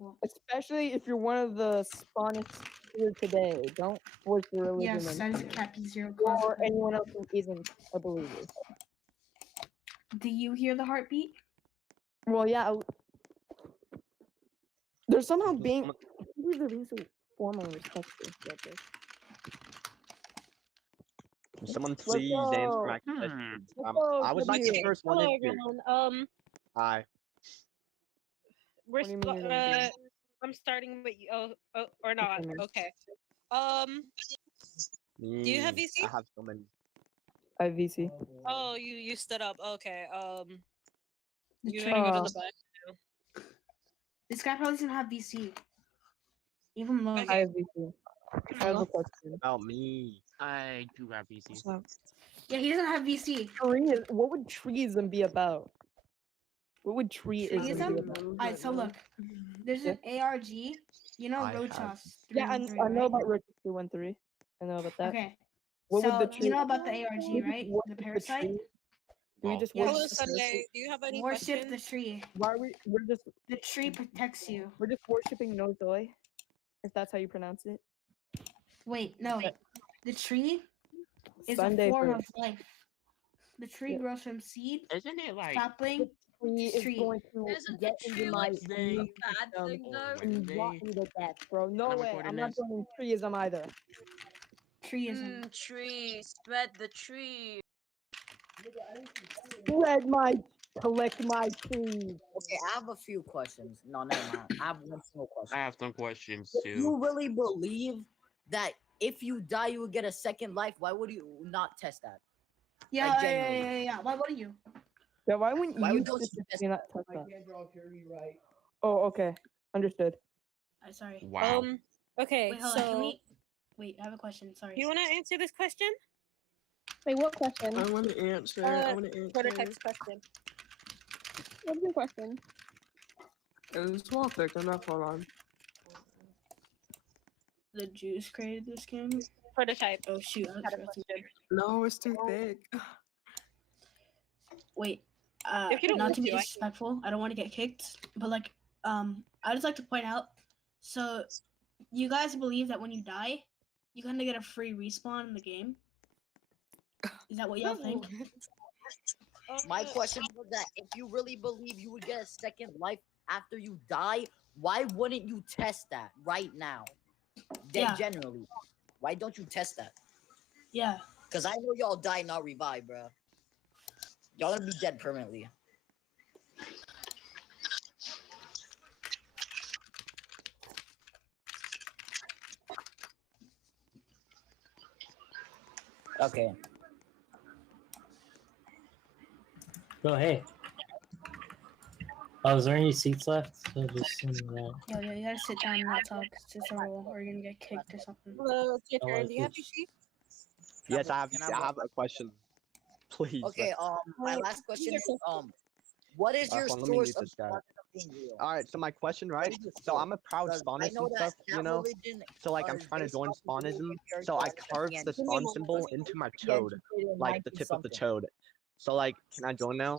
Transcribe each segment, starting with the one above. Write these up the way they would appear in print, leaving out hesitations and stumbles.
people. Especially if you're one of the Spawnists here today. Don't force your religion Yes, that is Cappy Zero or Cosplay. anyone else who isn't a believer. Do you hear the heartbeat? Well, yeah. They're somehow being. I can't believe they're being so formal and respectful about this. Someone Let's please go. answer my Hmm. question. Let's go, I was like the Kabir. first one Hello in here. everyone. Hi. We're What do you mean you're gonna do? I'm starting with you. Oh, or not. Okay. Okay. Do you have VC? I have so many. I have VC. Oh, you stood up. Okay. The You tree. gotta go to the back. This guy probably doesn't have VC. Even though. I Okay. have VC. I have a question. About me. I do have VC. Yeah, he doesn't have VC. What would treism be about? What would treism be Treism? about? Alright, so look. There's an ARG. You know I have- Rochas Yeah, 313, I know right? about Rochas 313. I know about that. Okay. What would So the tree? you know about the ARG, we just right? The worship parasite. tree? Do we just Yes. Hello, worship the Sunday. tree? Do you have any Worship the questions? tree. Why are we? The tree protects you. We're just worshiping Nozoi, if that's how you pronounce it. Wait, no. The tree is Sunday a form for of life. The tree Yeah. grows from seed, Isn't it like sapling, tree is tree. going to Isn't get the into tree my like Wednesday a immune bad system thing though? and rot me to death, bro. No When I'm way. recording I'm not this? joining treism either. Treeism. Tree, spread the tree. Collect my trees. Okay, I have a few questions. No, never mind. I have one single I question. have some questions If too. you really believe that if you die you will get a second life, why would you not test that? Yeah, Like, yeah, genuinely. yeah. Why wouldn't you? Yeah, why wouldn't Why you would those specifically not touch I that? can't draw a period right. Oh, okay. Understood. Sorry. Wow. Okay. Wait, hold on. So, Can we? Wait, I have a question. Sorry. you want to answer this question? Wait, what question? I want to answer. I want to answer. Prototype's question. What's your question? It's well thick enough. Hold on. The Jews created this game. Prototype. Oh shoot! I Had a forgot to- question. No, it's too thick. Wait. If you don't Not want to be to, I can- disrespectful, I don't want to get kicked, but like, I just like to point out. So, you guys believe that when you die, you kind of get a free respawn in the game? Is that what y'all think? My question was that if you really believe you would get a second life after you die, why wouldn't you test that right now? Yeah. Generally. Why don't you test that? Yeah. Because I know y'all die, not revive, bro. Y'all gonna be dead permanently. Okay. Oh, hey. Oh, is there any seats left? So just send me that. Yeah, you gotta sit down and not talk. It's just a rule, or you're gonna get kicked or something. Hello, it's your Oh, turn. Do you have okay. VC? Yes, I have. Can I have a question. Please. Okay, my last question is, what is your Hold on, let me source mute of this guy. Spawnism being real? All right, so my question, What right? is your So source? I'm a proud Because I Spawnist know and that stuff, you know. religion So like I'm is trying to based join off of the Spawnism. very So I character carved and the spawn symbol into my toad, like the tip of the toad. So like, can I join now?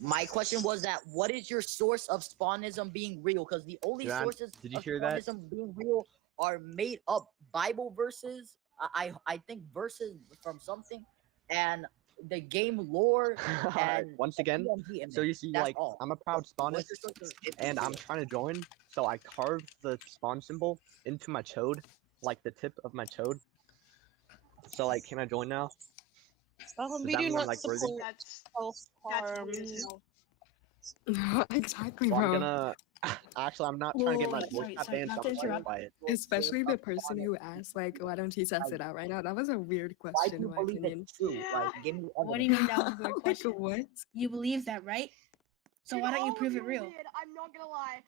My question was that what is your source of Spawnism being real? Because the only Yeah, sources did you of hear that? Spawnism being real are made up Bible verses. I think verses from something, and the game lore. Alright, And once again, PMG in so it. you see, That's like, all. I'm a proud What's Spawnist, your source of it and being I'm real? trying to join. So I carved the spawn symbol into my toad, like the tip of my toad. So like, can I join now? Does We that do mean I'm not like worthy? support That's self-harm. weird as No. exactly, Well, I'm bro. gonna. Actually, I'm not trying to get my Whoa, voice sorry, cut sorry, banned, so not I'm to gonna be interrupt. quiet. Especially the person who asked, like, why don't you test it out right now? That was a weird Why do question, you in my believe opinion. it's true? Like, give me What do you evidence. mean that was a weird Like, question? what? You believe that, right? So why don't you prove it real? I'm not gonna lie.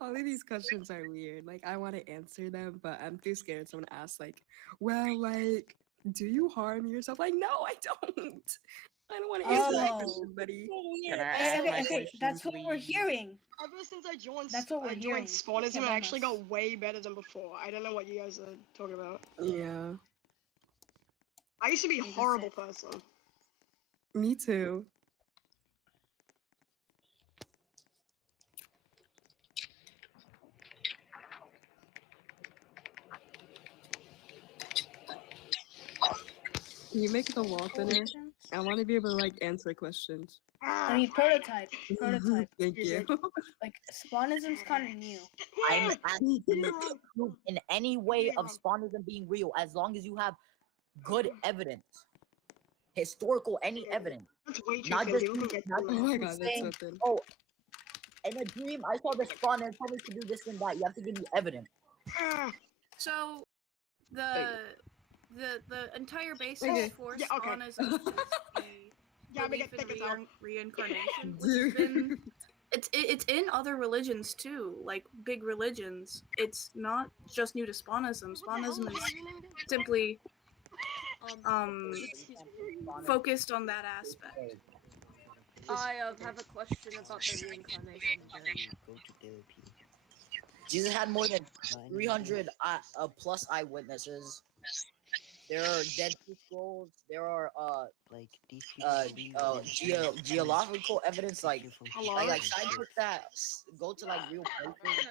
All of these questions are weird. Like, I want to answer them, but I'm too scared someone asks, like, well, like, do you harm yourself? Like, no, I don't. I don't want to answer that Oh. question, buddy. Can I Okay, ask my okay, question, that's what we're please? hearing. Ever since I joined, That's what we're hearing. Spawnism, Can't I blame actually us. got way better than before. I don't know what you guys are talking about. Yeah, I used to be a That's horrible it. me too. Can you make the wall thinner? I want to be able to like answer questions. I mean, prototype. Prototype. Thank you. Like, Spawnism's kind of new. I'm asking you to prove in any way of Spawnism being real, as long as you have good evidence, historical, any evidence. That's way too Not thin. just People can get not Oh just my you god, that's so saying, thin. oh, in a dream, I saw the spawn and told me to do this and that. You have to give me evidence. So the entire basis Okay. for Yeah, okay. Spawnism is the Yeah, make belief it take in a time. reincarnation, which has been it's in other religions too, like big religions. It's not just new to Spawnism. Spawnism is simply focused on that aspect. I have a question about the reincarnation. Go to therapy. Jesus had more than 300 plus eyewitnesses. There are Dead Sea Scrolls. There are Like these people geological evidence, like Hello? like scientists that go to like real places.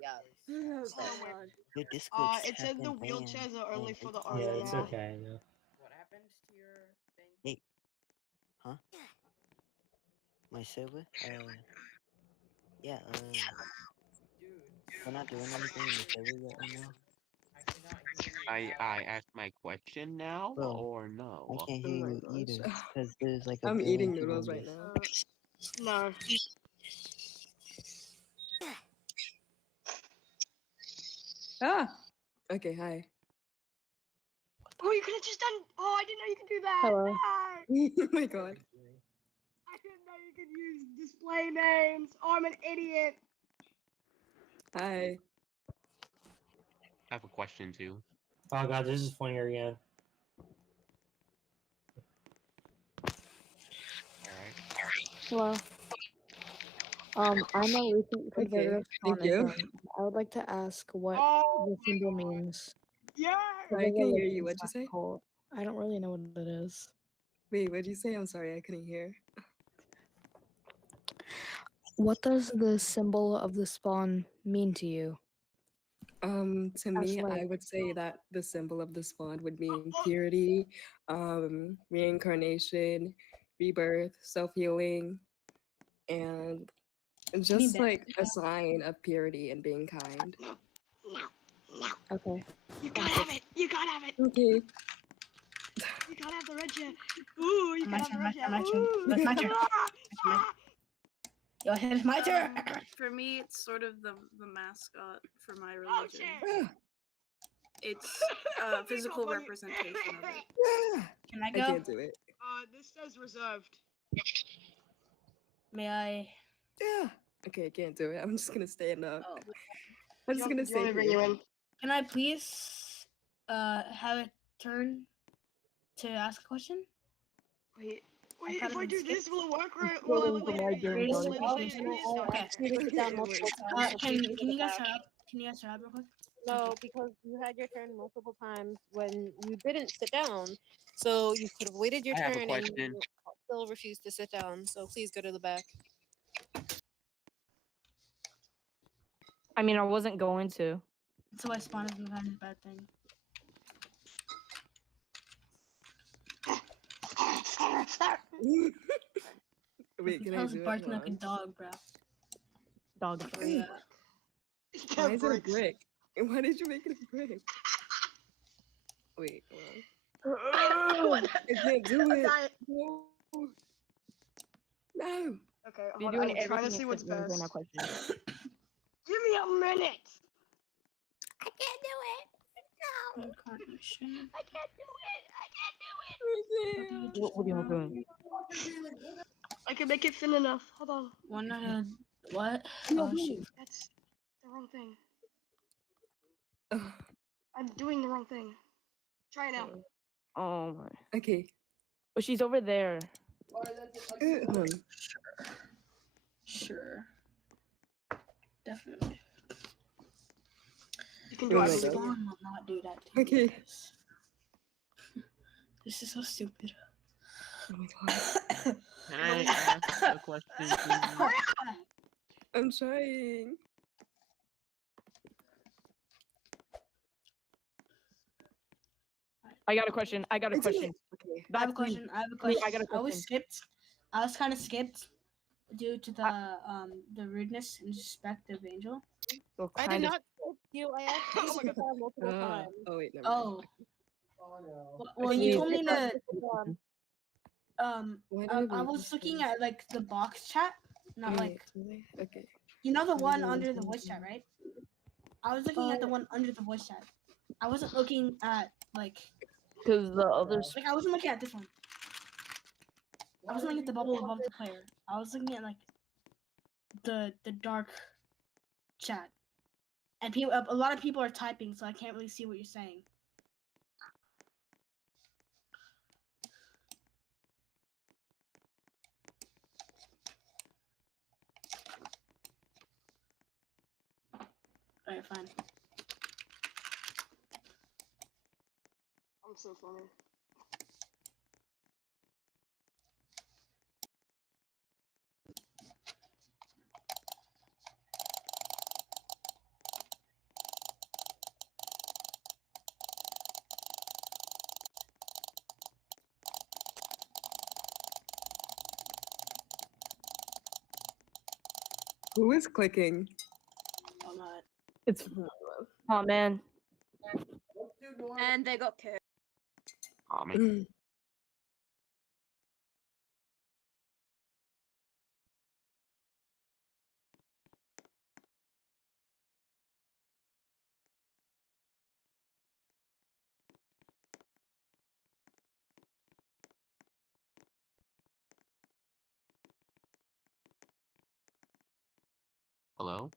Yeah. Oh So, my god. Your Discord It said the wheelchairs are only for the owner Yeah, it's now. okay. Yeah. What happened to your thing? Huh? My server? Yeah, we're not doing anything in the server yet right now. I cannot hear you. I asked my question now Bro, or I no? can't Oh hear my you either, gosh. because there's like a I'm billion eating people noodles in right this. now. No. Ah. Okay. Hi. Oh, you could have just done. Oh, I didn't know you could do that. Hello. No. Oh my god. I didn't know you could use display names. Oh, I'm an idiot. Hi. I have a question too. Oh god, this is funnier again. Alright. Hello. I'm a recent converter of Thank you. Spawnism. I would like to ask what Oh, the symbol means. yeah. For I the can hear religion you. What'd you slash say? cult. I don't really know what it is. Wait, what'd you say? I'm sorry, I couldn't hear. What does the symbol of the spawn mean to you? To As me, I like, would say that the symbol of the spawn would mean purity, reincarnation, rebirth, self-healing, and just better. like a sign of purity and being kind. No, no. okay. You gotta have it. You gotta have it. Okay. You gotta have the red chair. Ooh, you My gotta have the turn, red chair. my turn. Ooh. It's my turn. Ah, Yo, it's my turn. For me, it's sort of the mascot for my oh, religion. chair. It's a physical representation of it. Can I I go? can't do it. This says reserved. May I? Yeah. Okay, I can't do it. I'm just gonna stand up. Oh. I'm just gonna Do you want me stay to bring you here. in? Can I please have a turn to ask a question? Wait, I if kinda I been do skipped. this, will it work? Or will I look like an idiot? Really? Will I look like Okay. an idiot? Okay. You need to sit down multiple times. so Can please go to you the guys back. shut up? Can you guys shut up real quick? No, because you had your turn multiple times when you didn't sit down. So you could have waited your I have a turn and question. you still refused to sit down. So please go to the back. I mean, I wasn't going to. That's why spawn is kind of a bad thing. Wait, can I I was do it? barking Hold like a on. dog, bro. Dog. Yeah. Why is it a brick? Why did you make it a brick? Wait, hold on. I can't do it. No. No. Okay, You're hold on. doing I'm trying to everything see what's except answering best. my question. Give me a minute. I can't do it. No. Incarnation. I can't do it. I can't do it. What are you doing? I can make it thin enough. Hold on. One out of what? Oh shoot. That's the wrong thing. Ugh. I'm doing the wrong thing. Try it now. Oh my. Okay. But she's over there. Hold on. Sure. Definitely. You can do Oh it. I my believe God. you. Spawn will not do that to Okay. you guys. This is so stupid. Oh my god. Can I ask a question, please? I'm trying. Alright, I got a question. I got a It's okay. question. Okay. I have a Back to you. question. I have a Me, question. I got a I was question. skipped. I was kind of skipped due to the rudeness and disrespect of Angel. So I did kind of. not skip you. I asked you to start multiple times. Oh wait, never mind. Oh, well, you Actually, told me to. Why I, did I we was just looking finish? at like the box chat, not Okay, like really? Okay. you know the Why one did we under the finish voice chat, it? right? I was looking at the one under the voice chat. I wasn't looking at like Because the others. I wasn't looking at this one. I wasn't looking at the bubble above the player. I was looking at like the dark chat, and people a lot of people are typing, so I can't really see what you're saying. Alright, fine. I'm so funny. Who is clicking? I'm not. It's. Oh man. And they got kicked. Oh man. Hello?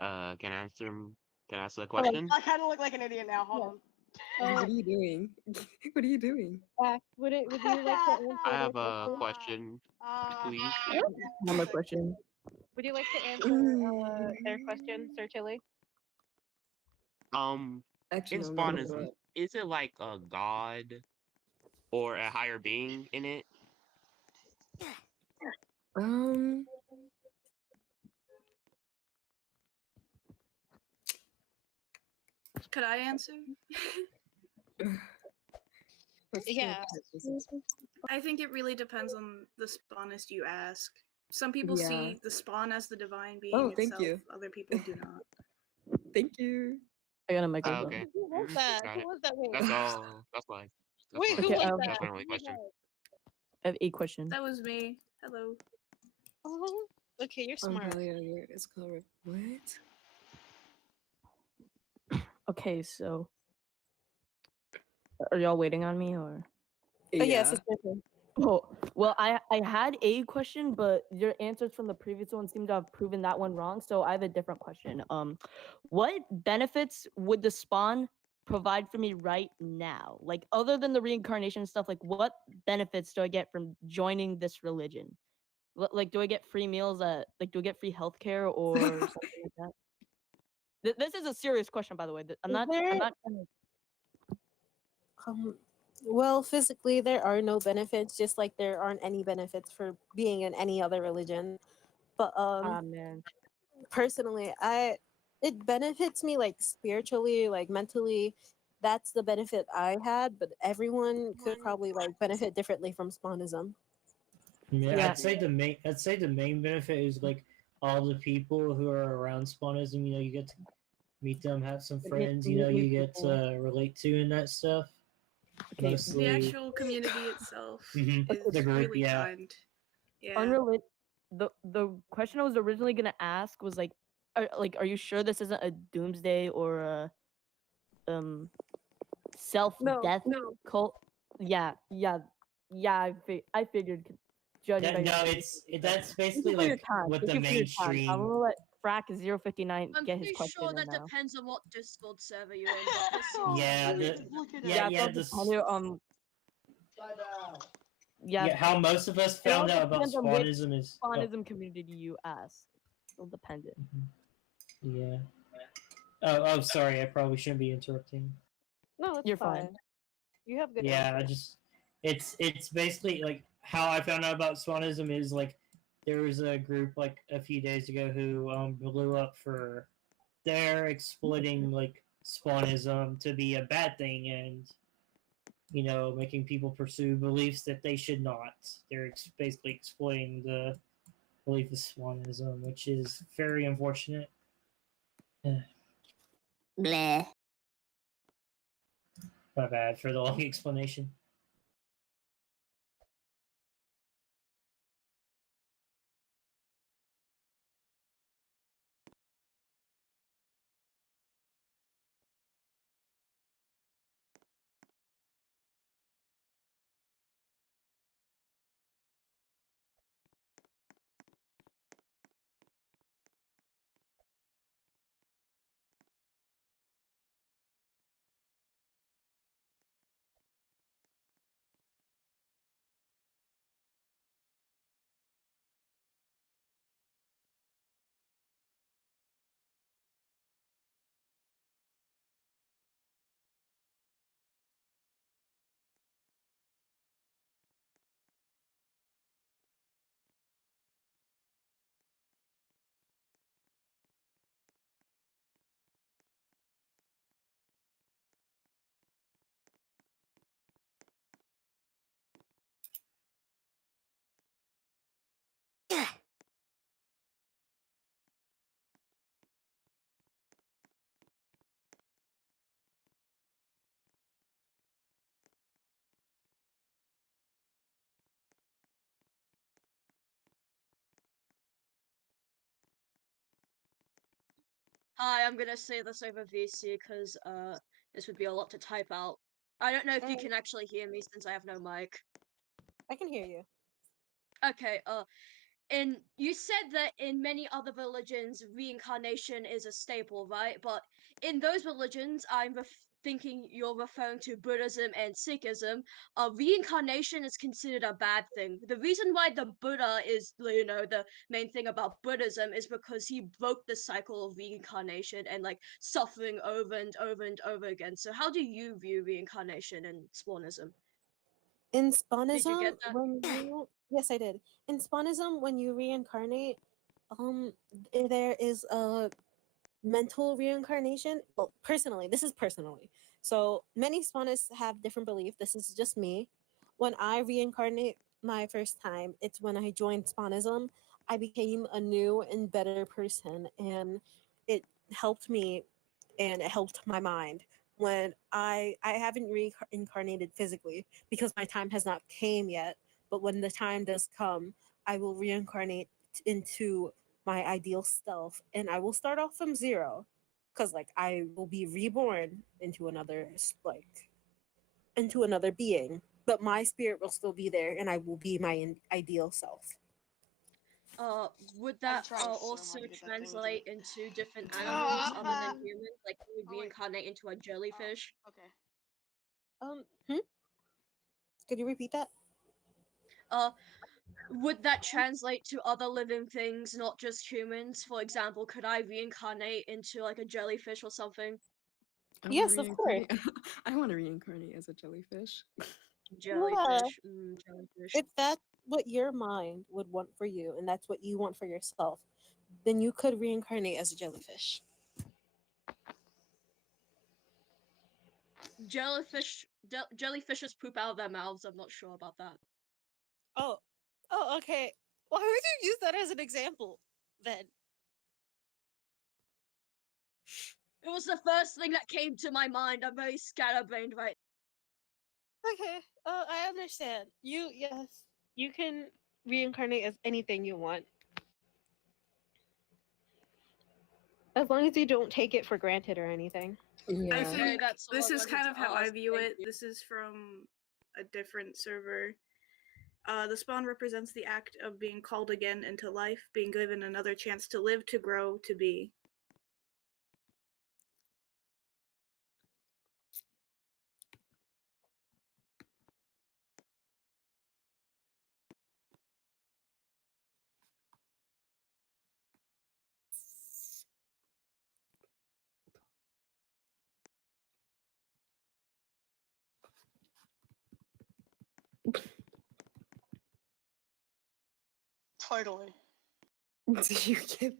Can I answer? Can I answer the question? I kind of look like an idiot now. Hold on. What are you doing? What are you doing? Would you like to answer I their have a question? question, please. One more question. Would you like to answer their question, Sir Chili? Actually, In no, I'm gonna go Spawnism, up. is it like a god or a higher being in it? Could I answer? Yeah. I think it really depends on the spawnist you ask. Some people Yeah. see the spawn as the divine being Oh, thank itself. you. Other people do not. Thank you. I got a microphone. Okay. Who was that? Got Who it. was that? Wait. That's all. That's why. Wait, who Okay, was that? That's my only question. I have a question. That was me. Hello. Oh, okay, you're Oh, smart. hell yeah, it's called what? Okay, so are y'all waiting on me or? Oh, yes, it's different. Oh, well, I had a question, but your answers from the previous one seem to have proven that one wrong. So I have a different question. What benefits would the spawn provide for me right now? Like, other than the reincarnation stuff, like, what benefits do I get from joining this religion? Like, do I get free meals? Like, do I get free healthcare or something like that? This is a serious question, by the way. I'm not. I'm not. Well, physically, there are no benefits, just like there aren't any benefits for being in any other religion. But Man. personally, it benefits me like spiritually, like mentally. That's the benefit I had, but everyone could probably like benefit differently from Spawnism. Yeah, Yeah. I'd say the main benefit is like all the people who are around Spawnism. You know, you get to meet them, have some friends. You know, you get to relate to and that stuff. Okay, The actual community itself Mhm. is The group, really yeah. kind. Yeah. Unrelated. The question I was originally gonna ask was like, are you sure this isn't a doomsday or a self-death cult? Yeah. I figured. Judging by No, your that's Thank you basically for your like time. what Thank the you for your time. I'm mainstream. gonna let Frack 059 I'm get his pretty question sure in that now. depends on what Discord server you're in. But this seems Yeah, really yeah, Yeah, how most of us it all found out about depends on which Spawnism is. Spawnism community you ask. It'll depend it. Yeah. Oh, sorry. I probably shouldn't be interrupting. No, it's You're fine. fine. You have good Yeah, answers. it's basically like how I found out about Swanism is like there was a group like a few days ago who blew up for they're exploiting like Spawnism to be a bad thing, and making people pursue beliefs that they should not. They're basically exploiting the belief of Spawnism, which is very unfortunate. Bleh. My bad for the long explanation. Hi, I'm gonna say this over VC because this would be a lot to type out. I don't know if you Alright. can actually hear me since I have no mic. I can hear you. Okay, you said that in many other religions reincarnation is a staple, right? But in those religions, thinking you're referring to Buddhism and Sikhism. Reincarnation is considered a bad thing. The reason why the Buddha is, the main thing about Buddhism is because he broke the cycle of reincarnation and like suffering over and over and over again. So how do you view reincarnation and Spawnism? In Did you Spawnism, get that? when you yes, I did. In Spawnism, when you reincarnate, there is a mental reincarnation. Well, personally, this is personally. So many Spawnists have different belief. This is just me. When I reincarnate my first time, it's when I joined Spawnism. I became a new and better person, and it helped me, and it helped my mind. When I haven't reincarnated physically because my time has not came yet, but when the time does come, I will reincarnate into my ideal self, and I will start off from zero, because like I will be reborn into into another being, but my spirit will still be there, and I will be my ideal self. Would I'm that trying so also hard to get that thing to- translate into different animals other than humans? Like you would Oh, wait. reincarnate into a jellyfish? Okay. Hmm? Could you repeat that? Uh, would that translate to other living things, not just humans? For example, could I reincarnate into like a jellyfish or something? I wanna Yes, of course. reincarnate. I want to reincarnate as a jellyfish. Yeah. Jellyfish. If that's what your mind would want for you, and that's what you want for yourself, then you could reincarnate as a jellyfish. Jellyfishes poop out of their mouths. I'm not sure about that. Oh, okay. Why would you use that as an example then? It was the first thing that came to my mind. I'm very scatterbrained right. Okay. I understand. Yes, you can reincarnate as anything you want. As long as you don't take it for granted or anything. I Yeah. think that's all this I is wanted kind to of how I ask. view Thank it. you. This is from a different server. The spawn represents the act of being called again into life, being given another chance to live, to grow, to be. Totally. Do you get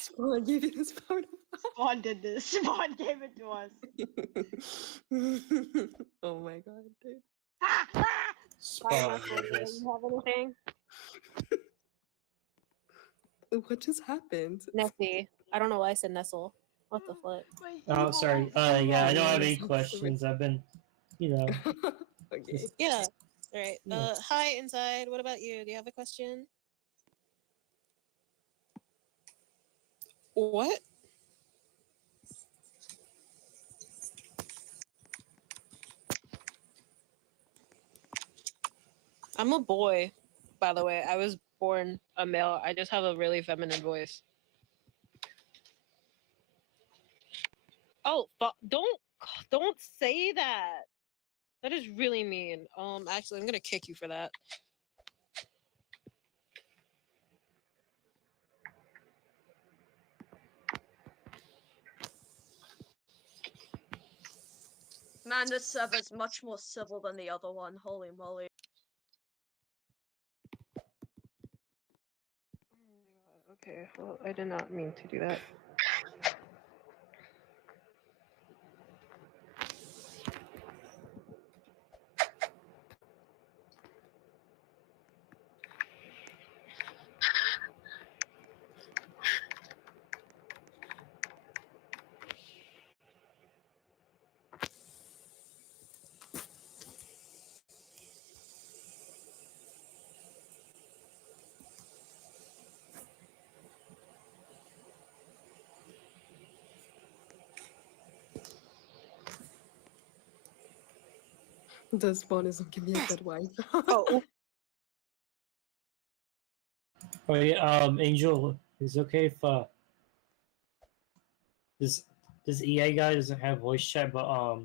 Spawn gave you this part Spawn did this. Spawn gave it to us. Oh my god, dude. Ha! Ha! Spawn did this. You have anything? What just happened? Nessie. I don't know why I said Nestle. What the fuck? Oh, sorry. Yeah, I don't have any questions. I've been, you know. Okay. Yeah. All right. Yeah. Hi, Inside. What about you? Do you have a question? What? I'm a boy, by the way. I was born a male. I just have a really feminine voice. Oh, don't say that. That is really mean. Actually, I'm gonna kick you for that. Man, this server's much more civil than the other one. Holy moly. Okay, well, I did not mean to do that. Does Spawnism give me a good wife? Oh, Oh yeah, Angel, is it okay if this EA guy doesn't have voice chat, but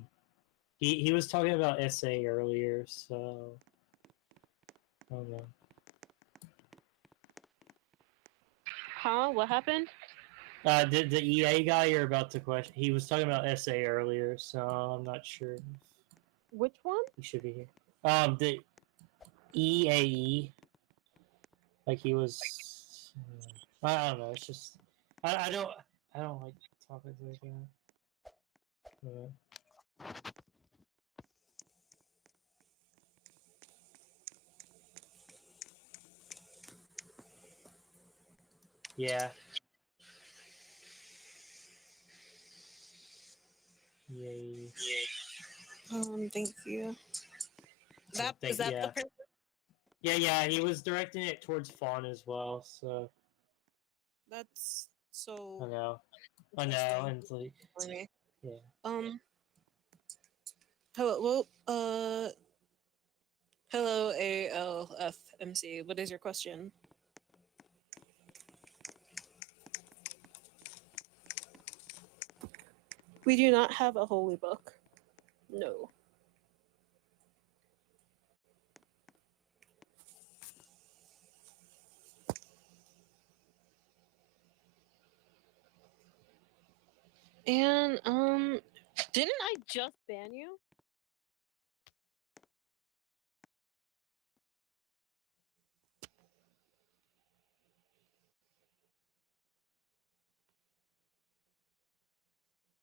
he was talking about SA earlier, so I don't know. huh? What happened? The EA guy you're about to question, he was talking about SA earlier, so I'm not sure if Which one? he should be here. The EAE, like he was. I don't know. It's just I don't like topics like that. Yeah. Yay. Thank you. That Thank- is that yeah. the person? Yeah, he was directing it towards Fawn as well, so That's so. I know, interesting and it's like, for me. yeah. Hello. Well. Hello, ALFMC. What is your question? We do not have a holy book. No. And didn't I just ban you?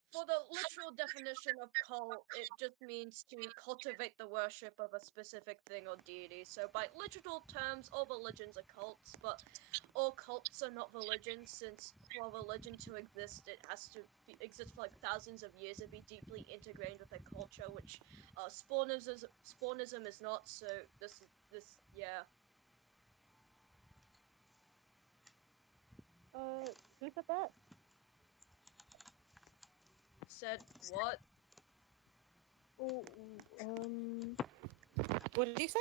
For the literal definition of cult, it just means to cultivate the worship of a specific thing or deity. So by literal terms, all religions are cults, but all cults are not religions, since for a religion to exist, it has to exist for like thousands of years and be deeply integrated with a culture, which Spawnism is not. So this yeah. Who said that? Said what? Oh, what did you say?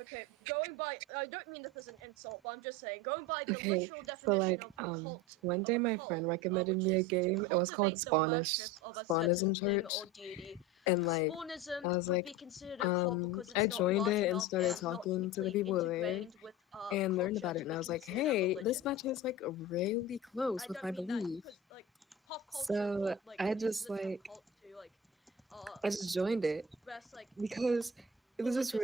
Okay, going by, I don't mean this as an insult, but I'm just saying, going by the Okay, literal so definition like, of cult, one day my friend recommended which me a is to game. It was called cultivate the worship of a Spawnism certain thing Church, or deity. and like, Spawnism I was would like, be considered a cult because I it's not joined large it and enough started and not talking to the deeply people there integrated with and learned culture about it, to and be I was like, considered a hey, religion. this matches like really close I with don't my mean that belief. because like pop culture, So like I uses just the term like, cult to like I just joined it express like because it was just religious